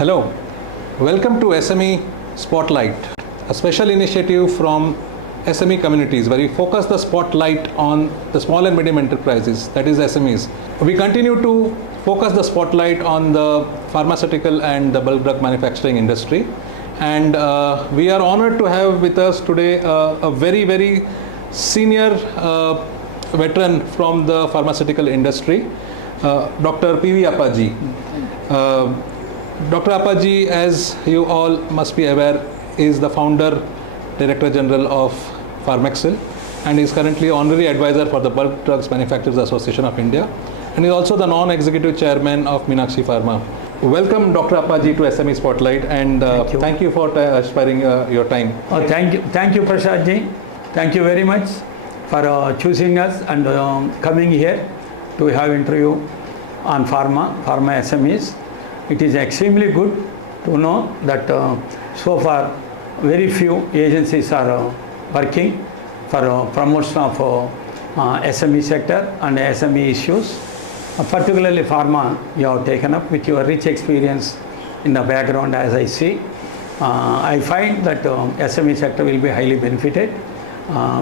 Hello, welcome to SME Spotlight, a special initiative from SME communities where we focus the spotlight on the small and medium enterprises, that is SMEs. We continue to focus the spotlight on the pharmaceutical and the bulk drug manufacturing industry, and we are honored to have with us today a very senior veteran from the pharmaceutical industry, Dr. P V Appaji. Dr. Appaji, as you all must be aware, is the founder, Director General of PHARMEXCIL, and is currently Honorary Advisor for the Bulk Drugs Manufacturers Association of India, and is also the Non-Executive Chairman of Meenaxy Pharma. Welcome, Dr. Appaji, to SME Spotlight, and thank you for sparing your time. Thank you, Prashad ji. Thank you very much for choosing us and coming here to have interview on pharma SMEs. It is extremely good to know that so far very few agencies are working for promotion of SME sector and SME issues. Particularly pharma you have taken up with your rich experience in the background, as I see. I find that SME sector will be highly benefited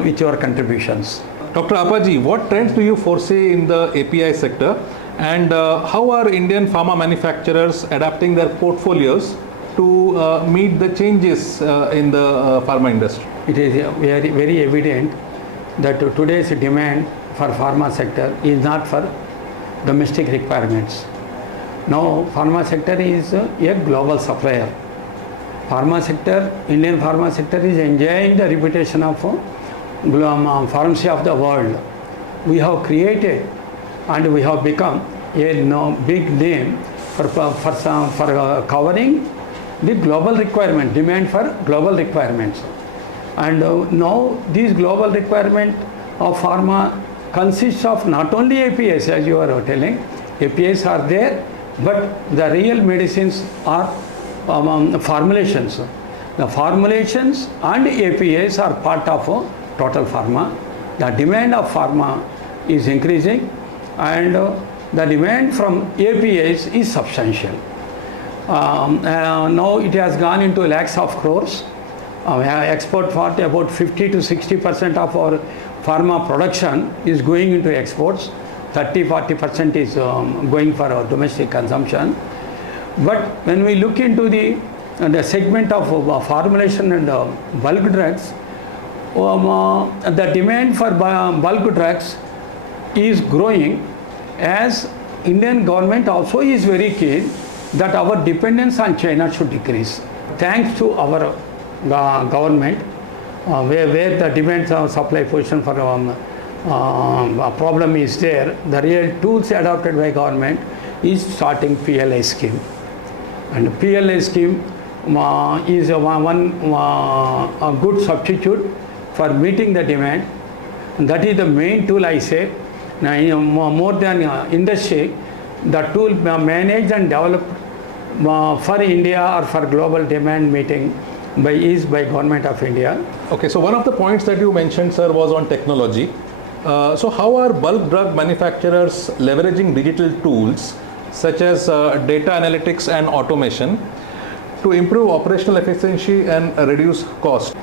with your contributions. Dr. Appaji, what trends do you foresee in the API sector, and how are Indian pharma manufacturers adapting their portfolios to meet the changes in the pharma industry? It is very evident that today's demand for pharma sector is not for domestic requirements. Now pharma sector is a global supplier. Indian pharma sector is enjoying the reputation of pharmacy of the world. We have created and we have become a big name for covering the global requirement, demand for global requirements. And now these global requirement of pharma consists of not only APIs, as you are telling. APIs are there, but the real medicines are formulations. The formulations and APIs are part of total pharma. The demand of pharma is increasing, and the demand from APIs is substantial. Now it has gone into lakhs of crores. Export part about 50 to 60% of our pharma production is going into exports. 30-40% is going for our domestic consumption. But when we look into the segment of formulation and bulk drugs, the demand for bulk drugs is growing, as Indian government also is very keen that our dependence on China should decrease. Thanks to our government, where the demand supply position for problem is there, the real tools adopted by government is starting PLI scheme. And PLI scheme is a good substitute for meeting the demand. That is the main tool, I say. Now, more than industry, the tool managed and developed for India or for global demand meeting by Government of India. Okay, so one of the points that you mentioned, sir, was on technology. So how are bulk drug manufacturers leveraging digital tools such as data analytics and automation to improve operational efficiency and reduce cost?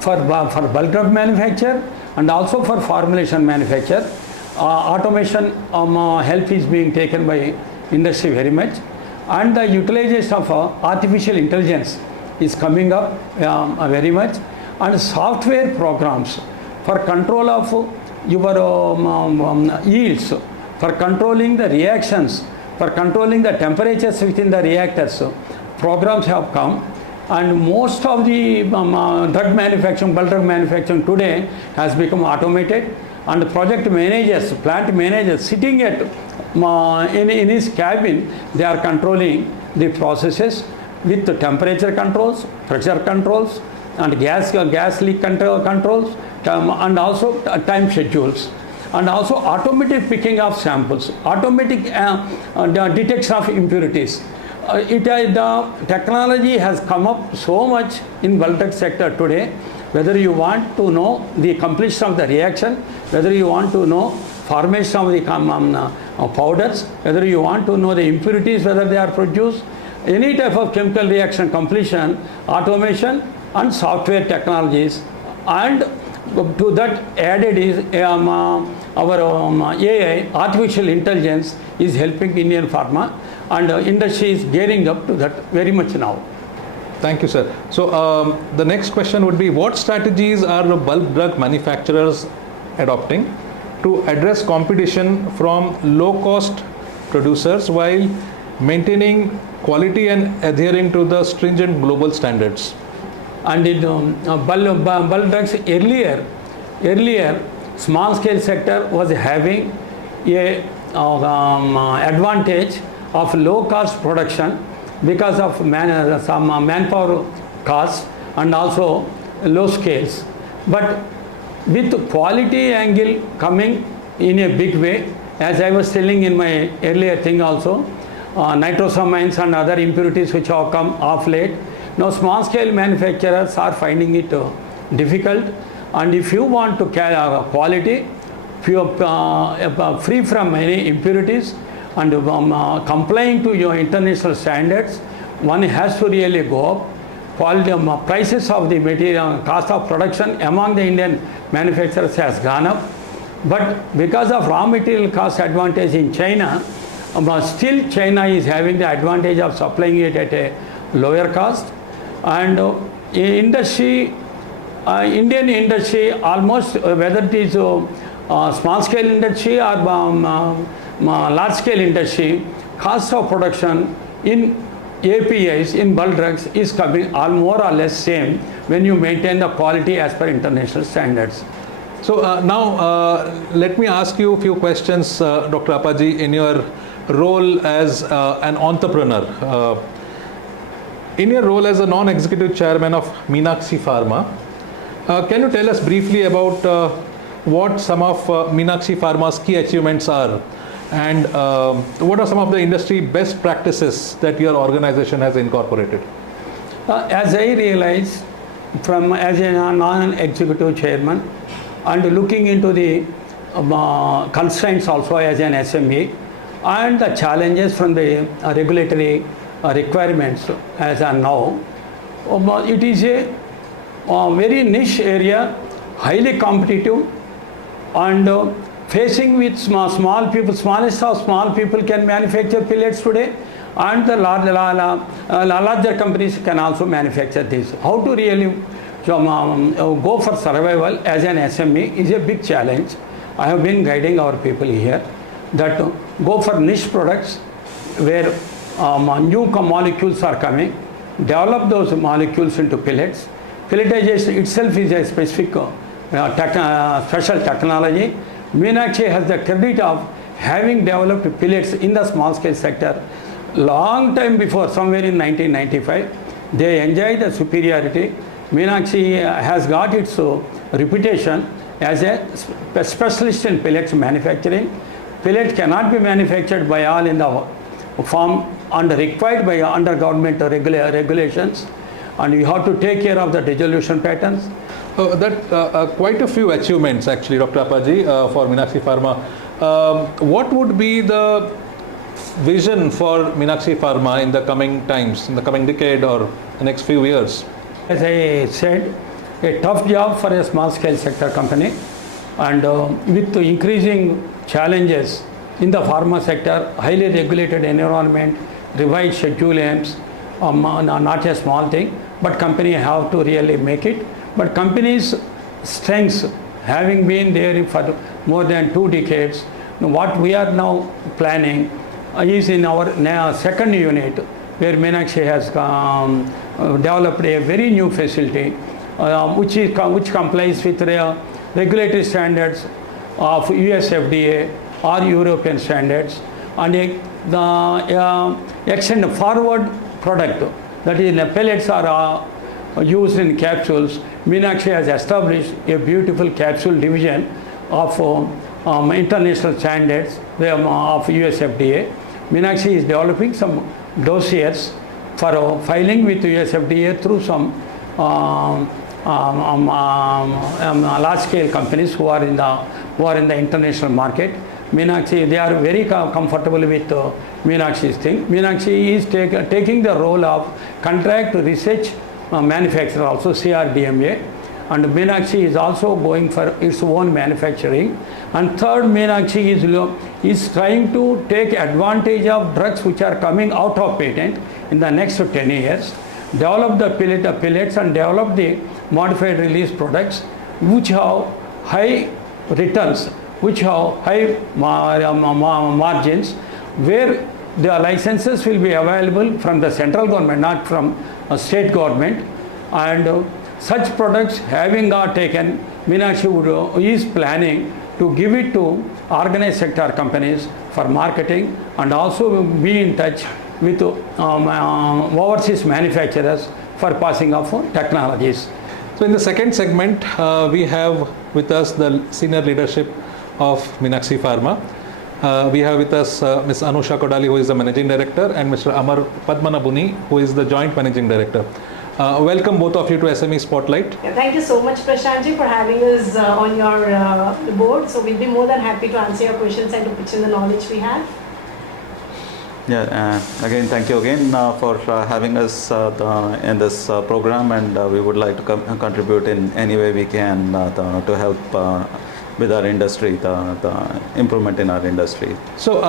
For bulk drug manufacture and also for formulation manufacture, automation help is being taken by industry very much, and the utilization of artificial intelligence is coming up very much, and software programs for control of your yields, for controlling the reactions, for controlling the temperatures within the reactors. Programs have come, and most of the drug manufacturing, bulk drug manufacturing today has become automated, and project managers, plant managers sitting at in his cabin, they are controlling the processes with the temperature controls, pressure controls, and gas leak controls, and also time schedules, and also automatic picking of samples, automatic detection of impurities. The technology has come up so much in bulk drug sector today. Whether you want to know the completion of the reaction, whether you want to know formation of the powders, whether you want to know the impurities, whether they are produced, any type of chemical reaction completion, automation and software technologies, and to that added is our AI, artificial intelligence, is helping Indian pharma, and industry is gearing up to that very much now. Thank you, sir. So the next question would be, what strategies are the bulk drug manufacturers adopting to address competition from low-cost producers while maintaining quality and adhering to the stringent global standards? And in bulk drugs, earlier small scale sector was having a advantage of low cost production because of some manpower cost and also low scales. But with quality angle coming in a big way, as I was telling in my earlier thing also, nitrosamines and other impurities which have come off late. Now small scale manufacturers are finding it difficult, and if you want to carry quality, free from any impurities and complying to your international standards, one has to really go up. Quality prices of the material, cost of production among the Indian manufacturers has gone up, but because of raw material cost advantage in China, still China is having the advantage of supplying it at a lower cost. And industry, Indian industry, almost whether it is small scale industry or large scale industry, cost of production in APIs, in bulk drugs, is coming all more or less same when you maintain the quality as per international standards. So now let me ask you a few questions, Dr. Appaji, in your role as an entrepreneur. In your role as a non-executive chairman of Meenaxy Pharma, can you tell us briefly about what some of Meenaxy Pharma's key achievements are, and what are some of the industry best practices that your organization has incorporated? As I realize, as a non-executive chairman and looking into the constraints also as an SME and the challenges from the regulatory requirements as are now, it is a very niche area, highly competitive, and facing with small people, smallest of small people can manufacture pellets today, and the larger companies can also manufacture this. How to really go for survival as an SME is a big challenge. I have been guiding our people here that go for niche products where new molecules are coming, develop those molecules into pellets. Pelletization itself is a specific special technology. Meenaxy has the credit of having developed pellets in the small scale sector long time before, somewhere in 1995. They enjoy the superiority. Meenaxy has got its reputation as a specialist in pellets manufacturing. Pellet cannot be manufactured by all in the form and required by under government regulations, and you have to take care of the dissolution patterns. Quite a few achievements actually, Dr. Appaji, for Meenaxy Pharma. What would be the vision for Meenaxy Pharma in the coming times, in the coming decade or the next few years? As I said, a tough job for a small scale sector company, and with the increasing challenges in the pharma sector, highly regulated environment, revised schedule aims, not a small thing, but company have to really make it. But company's strengths, having been there for more than 2 decades, what we are now planning is in our second unit, where Meenaxy has developed a very new facility which complies with regulatory standards of US FDA or European standards, and the extend forward product, that is the pellets are used in capsules. Meenaxy has established a beautiful capsule division of international standards of US FDA. Meenaxy is developing some dossiers for filing with US FDA through some large scale companies who are in the who are in the international market. Meenaxy, they are very comfortable with Meenaxy's thing. Meenaxy is taking the role of contract research manufacturer, also CRDMA, and Meenaxy is also going for its own manufacturing. And third, Meenaxy is trying to take advantage of drugs which are coming out of patent in the next 10 years, develop the pellets and develop the modified release products which have high returns, which have high margins, where the licenses will be available from the central government, not from a state government. And such products having taken, Meenaxy is planning to give it to organized sector companies for marketing, and also be in touch with overseas manufacturers for passing of technologies. So in the second segment, we have with us the senior leadership of Meenaxy Pharma. We have with us Ms. Anusha Kodali, who is the Managing Director, and Mr. Amar Padmanabuni, who is the Joint Managing Director. Welcome both of you to SME Spotlight. Yeah, thank you so much, Prashantji, for having us on your board. So we'll be more than happy to answer your questions and to pitch in the knowledge we have. Yeah, again, thank you again for having us in this program, and we would like to contribute in any way we can to help with our industry, the improvement in our industry. So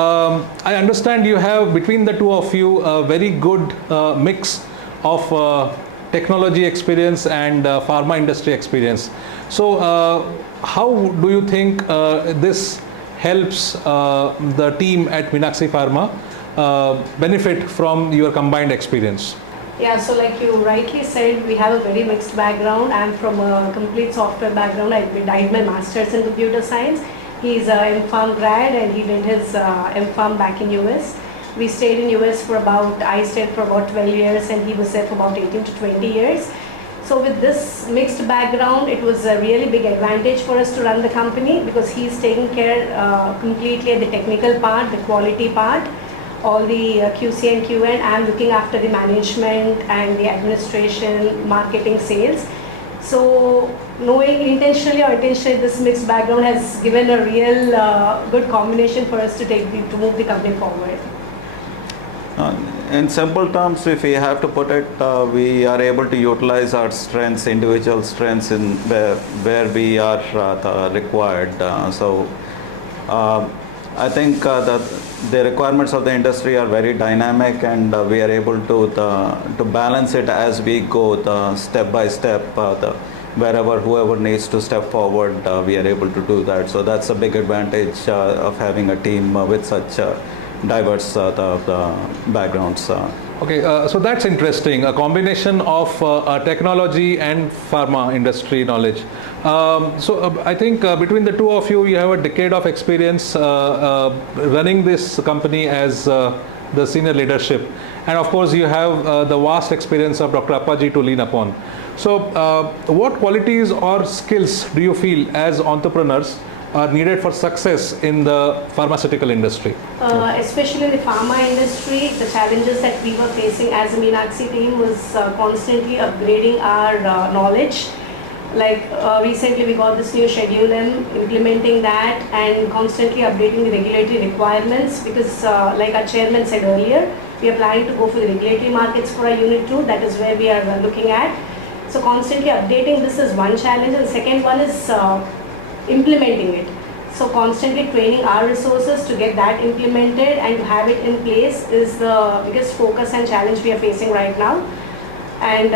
I understand you have, between the two of you, a very good mix of technology experience and pharma industry experience. So how do you think this helps the team at Meenaxy Pharma benefit from your combined experience? Yeah, so like you rightly said, we have a very mixed background. I'm from a complete software background. I did my master's in computer science. He's a M.Pharm grad and he did his M.Pharm back in US. We stayed in US for I stayed for about 12 years and he was there for about 18 to 20 years. So with this mixed background, it was a really big advantage for us to run the company, because he's taking care completely of the technical part, the quality part, all the QC and QA, and I'm looking after the management and the administration, marketing, sales. So knowing intentionally or intentionally, this mixed background has given a real good combination for us to move the company forward. In simple terms, if we have to put it, we are able to utilize our strengths, individual strengths, in where we are required. I think that the requirements of the industry are very dynamic, and we are able to balance it as we go, step by step. Wherever whoever needs to step forward, we are able to do that. So that's a big advantage of having a team with such diverse backgrounds. Okay, so that's interesting, a combination of technology and pharma industry knowledge. I think between the two of you, you have a decade of experience running this company as the senior leadership. And of course, you have the vast experience of Dr. Appaji to lean upon. So what qualities or skills do you feel as entrepreneurs are needed for success in the pharmaceutical industry? Especially in the pharma industry, the challenges that we were facing as a Meenaxy team was constantly upgrading our knowledge. Like recently we got this new schedule and implementing that, and constantly updating the regulatory requirements, because like our chairman said earlier, we are planning to go for the regulatory markets for our unit 2. That is where we are looking at. So constantly updating this is one challenge, and the second one is implementing it. So constantly training our resources to get that implemented and to have it in place is the biggest focus and challenge we are facing right now. And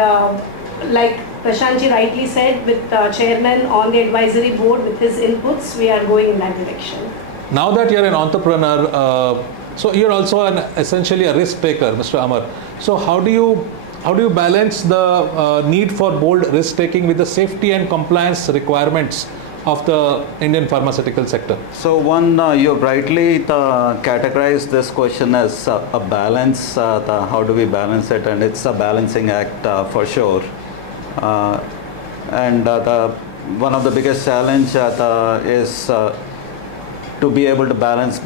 like Prashantji rightly said, with chairman on the advisory board with his inputs, we are going in that direction. Now that you're an entrepreneur, so you're also essentially a risk taker, Mr. Amar. So how do you balance the need for bold risk taking with the safety and compliance requirements of the Indian pharmaceutical sector? So one, you rightly categorized this question as a balance. How do we balance it? And it's a balancing act for sure. One of the biggest challenge is to be able to balance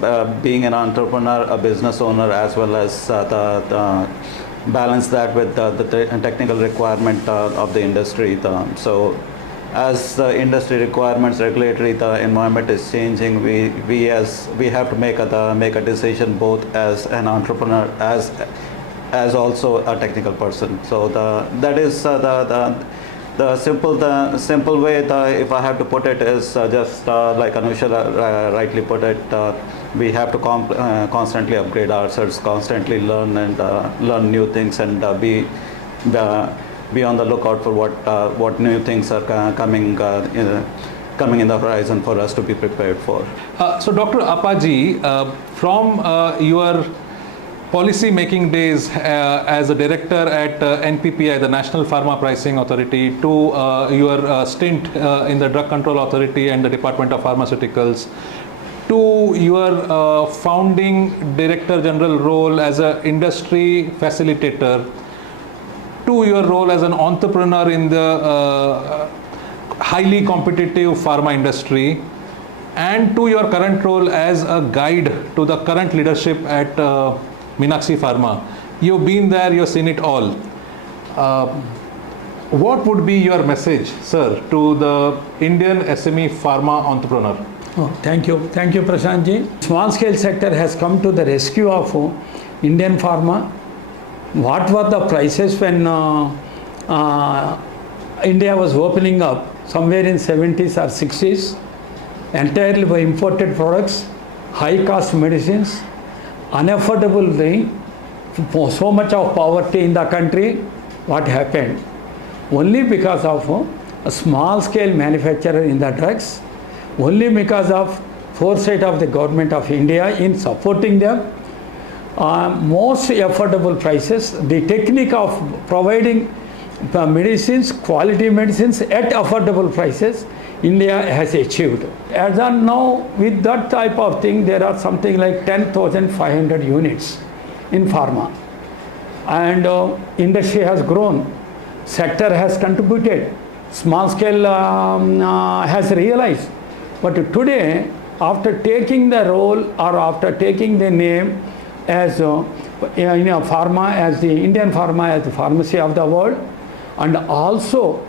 being an entrepreneur, a business owner, as well as balance that with the technical requirement of the industry. So as the industry requirements, regulatory, the environment is changing, we have to make a decision both as an entrepreneur as also a technical person. So that is the simple way, if I have to put it, is just like Anusha rightly put it, we have to constantly upgrade ourselves, constantly learn and learn new things, and be on the lookout for what new things are coming in the horizon for us to be prepared for. So Dr. Appaji, from your policy making days as a director at NPPI, the National Pharma Pricing Authority, to your stint in the Drug Control Authority and the Department of Pharmaceuticals, to your founding Director General role as an industry facilitator, to your role as an entrepreneur in the highly competitive pharma industry, and to your current role as a guide to the current leadership at Meenaxy Pharma. You've been there, you've seen it all. What would be your message, sir, to the Indian SME pharma entrepreneur? Oh, thank you, Prashantji. Small scale sector has come to the rescue of Indian pharma. What were the prices when India was opening up somewhere in 70s or 60s? Entirely by imported products, high cost medicines, unaffordable thing, so much of poverty in the country. What happened? Only because of a small scale manufacturer in the drugs, only because of foresight of the government of India in supporting them, most affordable prices, the technique of providing medicines, quality medicines at affordable prices, India has achieved. As of now, with that type of thing, there are something like 10,500 units in pharma. And industry has grown, sector has contributed, small scale has realized. But today, after taking the role or after taking the name as pharma, as the Indian pharma, as the pharmacy of the world, and also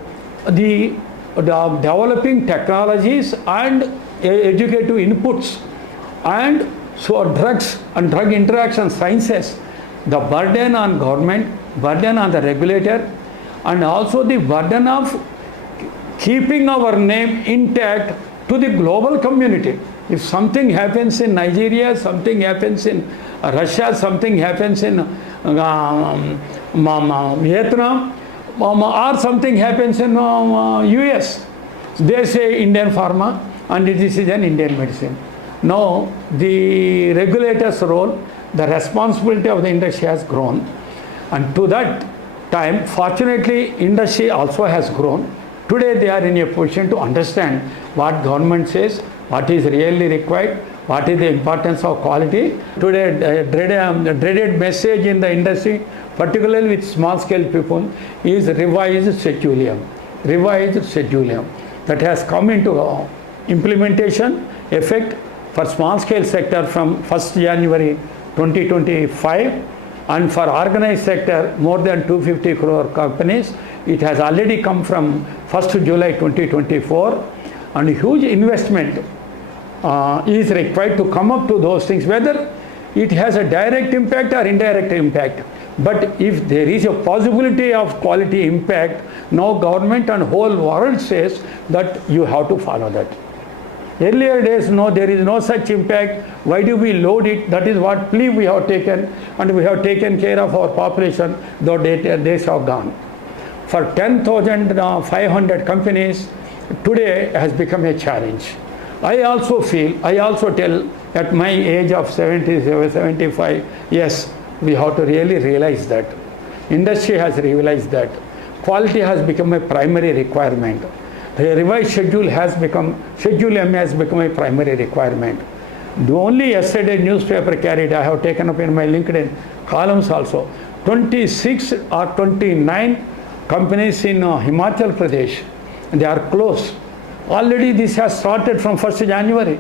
the developing technologies and educative inputs, and so drugs and drug interaction sciences, the burden on government, burden on the regulator, and also the burden of keeping our name intact to the global community. If something happens in Nigeria, something happens in Russia, something happens in Vietnam, or something happens in US, they say Indian pharma and this is an Indian medicine. Now the regulator's role, the responsibility of the industry has grown, and to that time, fortunately, industry also has grown. Today they are in a position to understand what government says, what is really required, what is the importance of quality. Today, dreaded message in the industry, particularly with small scale people, is revised schedulium. Revised schedulium that has come into implementation effect for small scale sector from 1st January 2025, and for organized sector more than 250 crore companies, it has already come from 1st July 2024, and huge investment is required to come up to those things, whether it has a direct impact or indirect impact. But if there is a possibility of quality impact, now government and whole world says that you have to follow that. Earlier days, no, there is no such impact. Why do we load it? That is what plea we have taken, and we have taken care of our population, though days have gone. For 10,500 companies, today has become a challenge. I also tell at my age of 75, yes, we have to really realize that. Industry has realized that. Quality has become a primary requirement. The revised schedule Schedule M has become a primary requirement. The only yesterday newspaper carried, I have taken up in my LinkedIn columns also, 26 or 29 companies in Himachal Pradesh, they are closed. Already this has started from 1st January.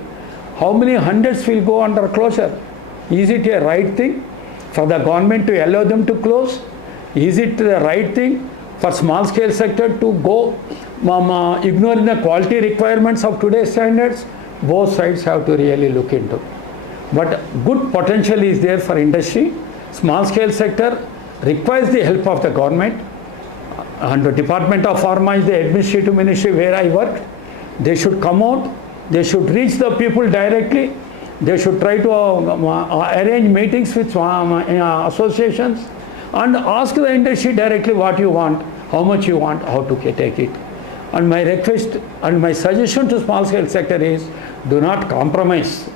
How many hundreds will go under closure? Is it a right thing for the government to allow them to close? Is it the right thing for small scale sector to go ignoring the quality requirements of today's standards, both sides have to really look into. But good potential is there for industry. Small scale sector requires the help of the government. And the Department of Pharma is the administrative ministry where I work. They should come out, they should reach the people directly, they should try to arrange meetings with associations and ask the industry directly what you want, how much you want, how to take it. And my request and my suggestion to small scale sector is, do not compromise.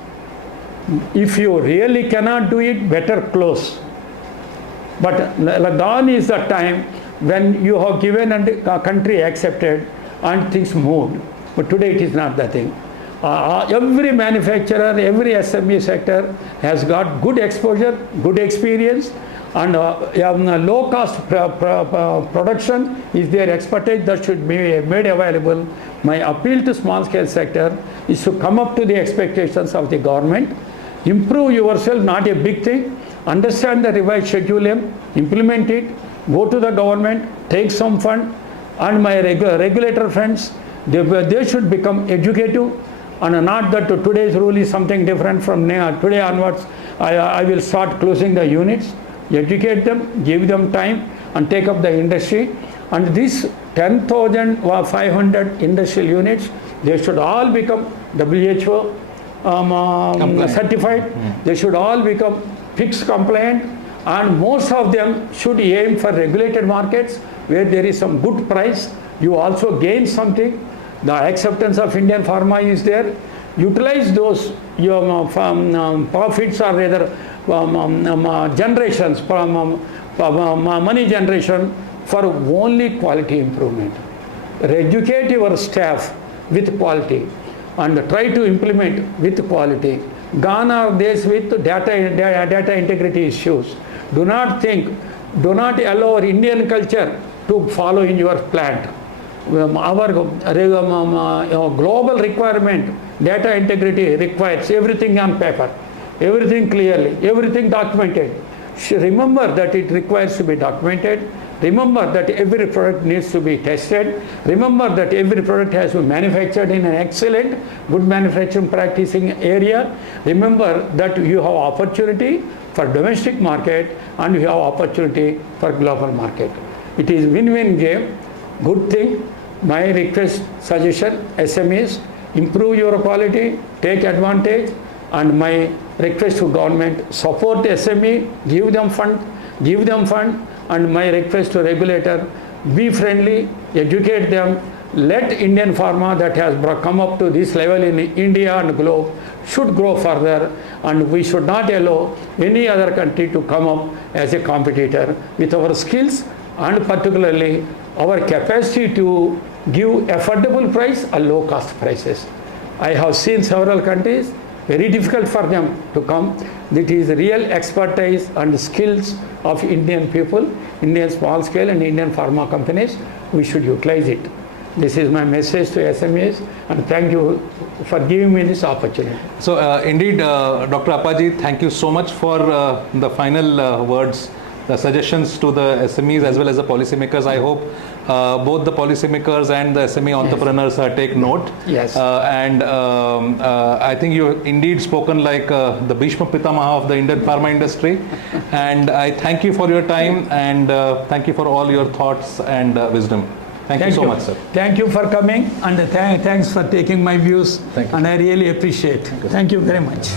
If you really cannot do it, better close. But gone is the time when you have given and the country accepted and things moved. But today it is not the thing. Every manufacturer, every SME sector has got good exposure, good experience, and low cost production is their expertise that should be made available. My appeal to small scale sector is to come up to the expectations of the government, improve yourself, not a big thing, understand the revised schedule M, implement it, go to the government, take some fund, and my regulator friends, they should become educative, and not that today's rule is something different from today onwards. I will start closing the units. Educate them, give them time, and take up the industry. And these 10,500 industrial units, they should all become WHO certified. They should all become PHIX compliant, and most of them should aim for regulated markets where there is some good price. You also gain something. The acceptance of Indian pharma is there. Utilize those your profits, or rather generations, money generation for only quality improvement. Educate your staff with quality and try to implement with quality. Gone are days with data integrity issues. Do not allow our Indian culture to follow in your plant. Our global requirement, data integrity requires everything on paper, everything clearly, everything documented. Remember that it requires to be documented. Remember that every product needs to be tested. Remember that every product has to be manufactured in an excellent, good manufacturing practicing area. Remember that you have opportunity for domestic market and you have opportunity for global market. It is win-win game. Good thing. My request, suggestion, SMEs, improve your quality, take advantage, and my request to government, support SME, give them fund, and my request to regulator, be friendly, educate them, let Indian pharma that has come up to this level in India and globe should grow further, and we should not allow any other country to come up as a competitor with our skills and particularly our capacity to give affordable price or low cost prices. I have seen several countries, very difficult for them to come. It is real expertise and skills of Indian people, Indian small scale and Indian pharma companies. We should utilize it. This is my message to SMEs, and thank you for giving me this opportunity. So indeed, Dr. Appaji, thank you so much for the final words, the suggestions to the SMEs as well as the policymakers. I hope both the policymakers and the SME entrepreneurs take note. Yes. I think you indeed spoken like the Bhishma Pitamaha of the Indian pharma industry. And I thank you for your time, and thank you for all your thoughts and wisdom. Thank you so much, sir. Thank you for coming, and thanks for taking my views. Thank you. And I really appreciate. Thank you very much.